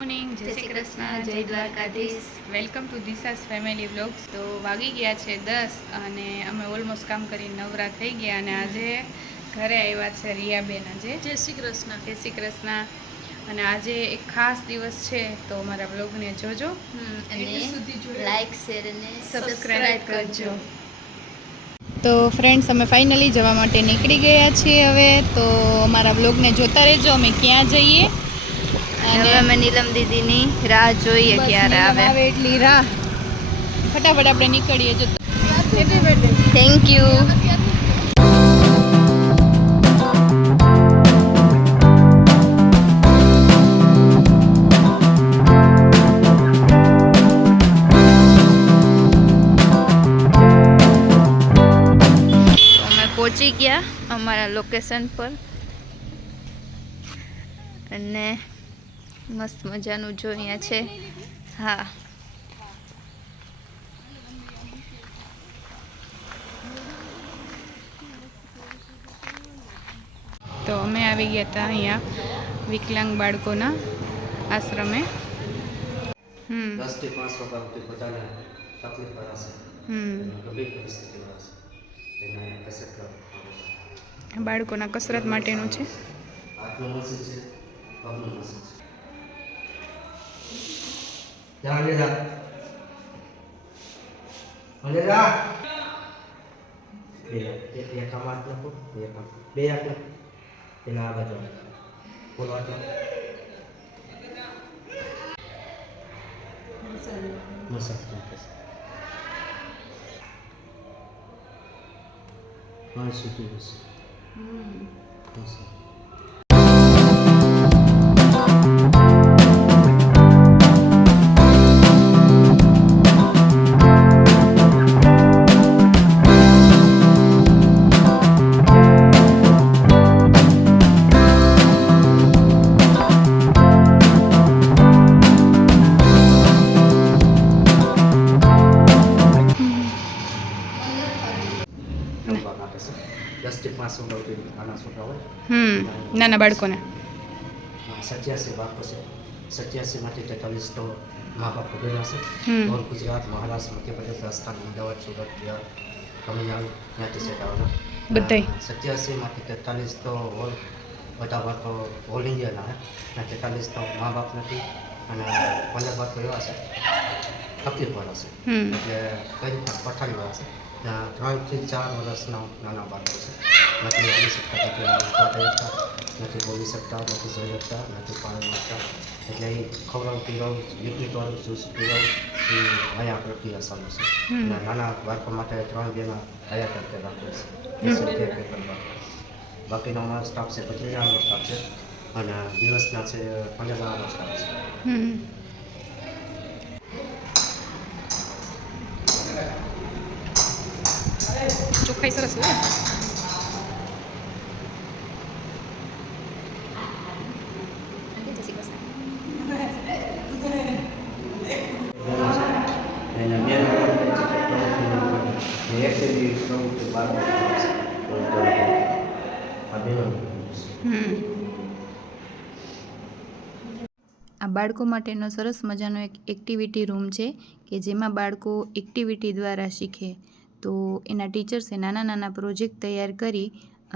Morning, જય શ્રી કૃષ્ણ, જય Dwarkadhish. Welcome to Disha's family vlogs. તો વાગી ગયા છે 10 અને અમે ઓલમોસ્ટ કામ કરીને નવરા થઈ ગયા અને આજે ઘરે આવ્યા છે રિયાબેન. આજે જય શ્રી કૃષ્ણ. જય શ્રી કૃષ્ણ. અને આજે એક ખાસ દિવસ છે તો અમારા વ્લોગને જોજો અને લાઈક શેર અને સબસ્ક્રાઈબ કરજો. તો ફ્રેન્ડ્સ, અમે ફાઇનલી જવા માટે નીકળી ગયા છીએ હવે. તો અમારા વ્લોગને જોતા રહેજો અમે ક્યાં જઈએ. હવે અમે નીલમ દીદીની રાહ જોઈએ ક્યારે આવે એટલી રાહ. ફટાફટ આપણે નીકળીએ. જો થેન્ક યુ. અમે પહોંચી ગયા અમારા લોકેશન પર અને મસ્ત મજાનું જો અહીંયા છે. હા, તો અમે આવી ગયા હતા અહીંયા વિકલાંગ બાળકોના આશ્રમે. 10 થી 5 વખત પોતાને તકલીફ પડે છે. ગંભીર પરિસ્થિતિમાં છે. એને કસરત કરવા બાળકોના કસરત માટેનું છે. હાથનું મશીન છે, પગનું મશીન છે. જા લે જા. લે જા. એક કમાટ લખો, બે આટલા. એના આ બાજુ બોલો આટલા. મસાજ માટે હા સુટી હશે. નાના છોકરા હોય નાના બાળકોને 87 બાળકો છે. 87 માંથી 43 તો મા બાપ ભેગા છે. ઓલ ગુજરાત, મહારાષ્ટ્ર, મધ્યપ્રદેશ, રાજસ્થાન, અમદાવાદ, સુરત, બિહાર, તમિલનાડુ ત્યાંથી સેટ આવવાના બધાય. 87 માંથી 43 તો ઓલ બધા બાળકો ઓલ ઇન્ડિયાના અને 43 તો મા બાપ નથી અને 15 બાળકો એવા છે તકલીફવાળા છે. એટલે કઈ પઠારીવાળા છે. 3 થી 4 વર્ષના નાના બાળકો છે. નથી આવી શકતા, નથી બોલી શકતા, નથી જોઈ શકતા, નથી પાણી શકતા. એટલે એ ખવડાવું પીવડાવું, લિક્વિડવાળું જ્યુસ પીવડાવું એ હયા પ્રક્રિયા ચાલુ છે. અને નાના બાળકો માટે 3 બેના હયા તરીકે રાખે છે. બાકીનો અમારો સ્ટાફ છે 25 જણાનો સ્ટાફ છે અને દિવસના છે 15 જણાનો સ્ટાફ છે. ચોખ્ખાઈ સરસ હોય. આ બાળકો માટેનો સરસ મજાનો એક એક્ટિવિટી રૂમ છે કે જેમાં બાળકો એક્ટિવિટી દ્વારા શીખે. તો એના ટીચર્સે નાના નાના પ્રોજેક્ટ તૈયાર કરી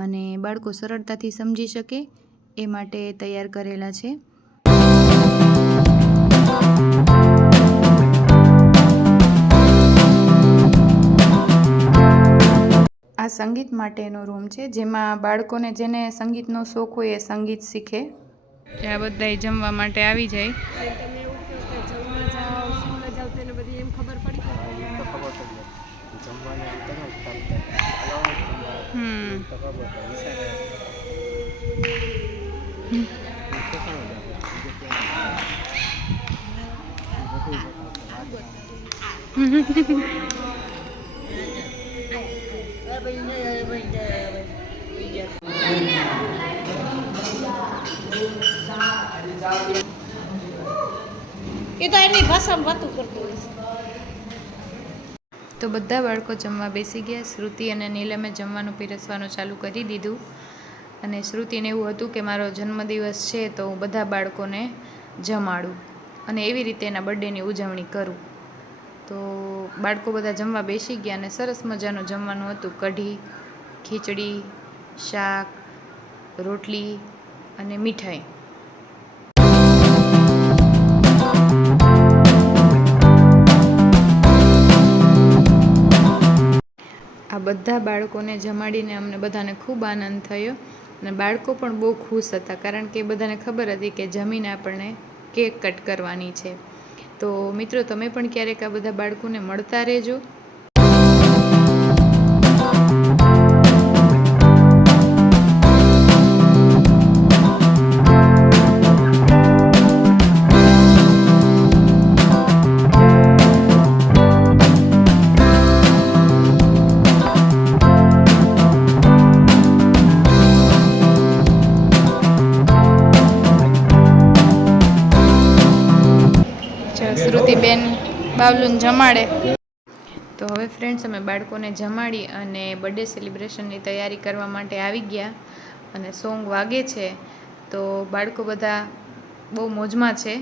અને બાળકો સરળતાથી સમજી શકે એ માટે તૈયાર કરેલા છે. આ સંગીત માટેનો રૂમ છે જેમાં બાળકોને જેને સંગીતનો શોખ હોય એ સંગીત શીખે. આ બધાય જમવા માટે આવી જાય. એ તો એની ભાષામાં વાતો કરતો હોય છે. તો બધા બાળકો જમવા બેસી ગયા. શ્રુતિ અને નીલમે જમવાનું પીરસવાનું ચાલુ કરી દીધું. અને શ્રુતિને એવું હતું કે મારો જન્મદિવસ છે તો હું બધા બાળકોને જમાડું. અને એવી રીતે એના બર્થડેની ઉજવણી કરું. તો બાળકો બધા જમવા બેસી ગયા અને સરસ મજાનું જમવાનું હતું. કઢી, ખીચડી, શાક, રોટલી અને મીઠાઈ. આ બધા બાળકોને જમાડીને અમને બધાને ખૂબ આનંદ થયો અને બાળકો પણ બહુ ખુશ હતા, કારણ કે બધાને ખબર હતી કે જમીને આપણને કેક કટ કરવાની છે. તો મિત્રો, તમે પણ ક્યારેક આ બધા બાળકોને મળતા રહેજો. શ્રુતિબેન બાવલુન જમાડે. તો હવે ફ્રેન્ડ્સ, અમે બાળકોને જમાડી અને બર્થડે સેલિબ્રેશનની તૈયારી કરવા માટે આવી ગયા અને સોંગ વાગે છે. તો બાળકો બધા બહુ મોજમાં છે.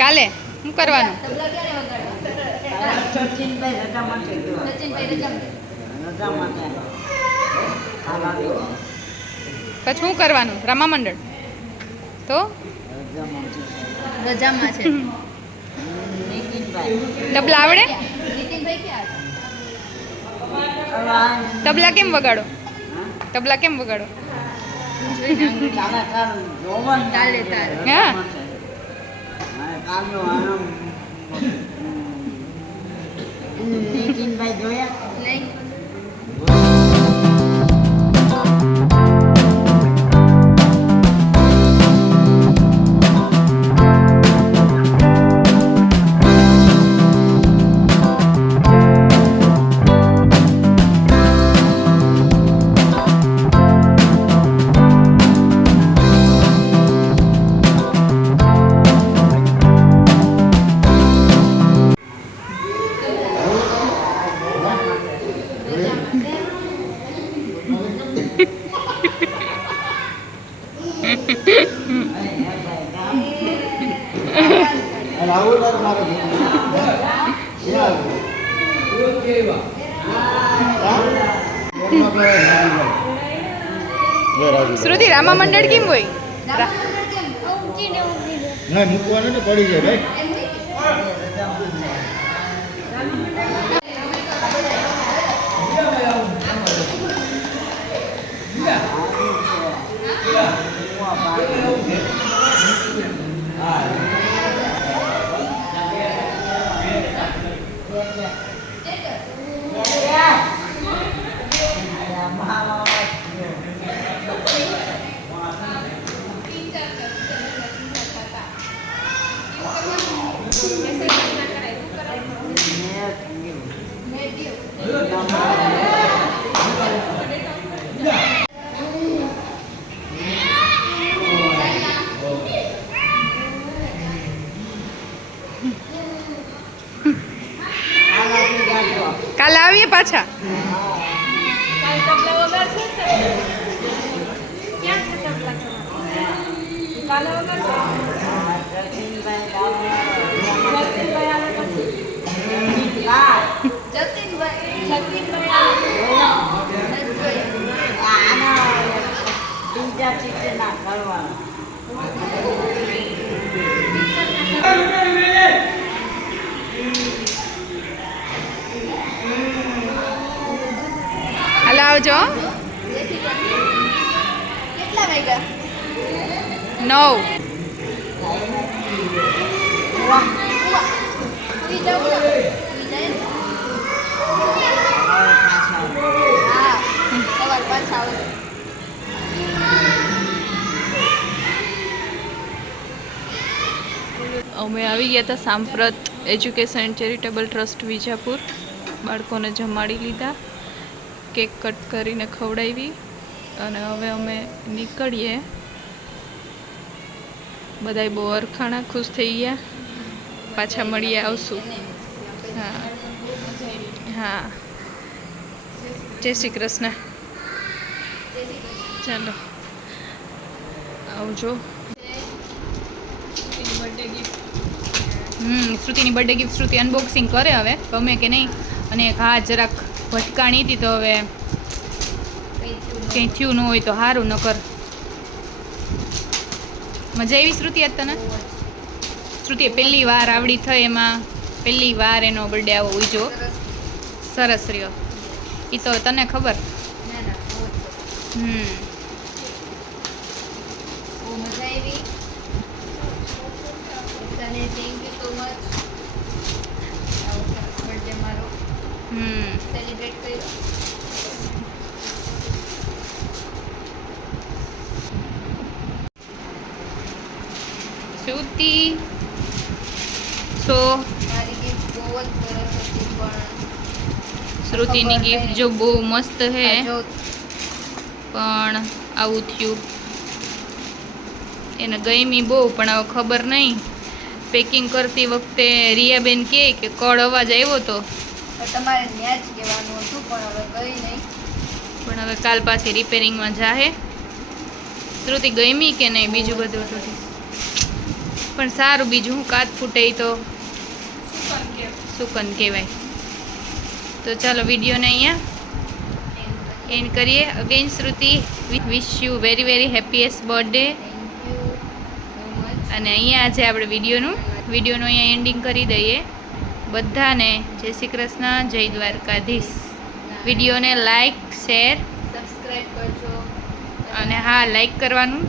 કાલે શું કરવાનું? પછી શું કરવાનું? રમા મંડળ તો રજામાં છે. તબલા આવડે? તબલા કેમ વગાડો? તબલા કેમ વગાડો? તાલે તાલ. હા. નહીં. શ્રુતિ રામા મંડળ કેમ હોય? ના મૂકવાનું ને પડી જાય ભાઈ. કાલે આવીએ પાછા. હાલ આવજો. કેટલા વાગ્યા 9. ઉઈ જાવ ને ઉઈ જાય ને હા સવાર પાછા આવો અમે આવી ગયા હતા સાંપ્રત education and charitable trust Vijapur. બાળકોને જમાડી લીધા, કેક કટ કરીને ખવડાવી અને હવે અમે નીકળીએ. બધાય બહુ અરખાણા ખુશ થઈ ગયા. પાછા મળીએ, આવશું. હા હા, જય શ્રી કૃષ્ણ. ચાલો આવજો. શ્રુતિની બર્થડે ગિફ્ટ શ્રુતિ અનબોક્સિંગ કરે હવે, ગમે કે નહીં. અને એક હા જરાક ભટકાણી હતી તો હવે કંઈ થયું ન હોય તો સારું. ન કર મજા આવી શ્રુતિ આજ તને? શ્રુતિએ પહેલી વાર આવડી થઈ, એમાં પહેલી વાર એનો બર્થડે આવો ઉજવો. સરસ રહ્યો. એ તો તને ખબર. બહુ મજા આવી તને. Thank you so much. Birthday મારો સેલિબ્રેટ કર્યો. શ્રુતિ સો મારી ગિફ્ટ બહુ જ સરસ હતી પણ શ્રુતિની ગિફ્ટ જો બહુ મસ્ત છે, આ જો પણ આવું થયું. એને ગમી બહુ, પણ હવે ખબર નહીં. પેકિંગ કરતી વખતે રિયાબેન કહે કે કળ અવાજ આવ્યો તો, તમારે ત્યાં જ કહેવાનું હતું પણ હવે ગઈ નહીં. પણ હવે કાલ પાછી રિપેરિંગમાં જાહે. શ્રુતિ ગમી કે નહીં બીજું બધું તો પણ સારું. બીજું હું કાચ ફૂટે ઈ તો સુકન કહેવાય. તો ચાલો વિડીયોને અહીંયા એન્ડ કરીએ. Again Shruti wish you very very happiest birthday. Thank you so much. અને અહીંયા આજે આપણે વિડીયોનું અહીંયા એન્ડિંગ કરી દઈએ. બધાને જય શ્રી કૃષ્ણ, જય દ્વારકાધીશ. વિડીયોને લાઈક, શેર સબસ્ક્રાઇબ કરજો. અને હા, લાઈક કરવાનું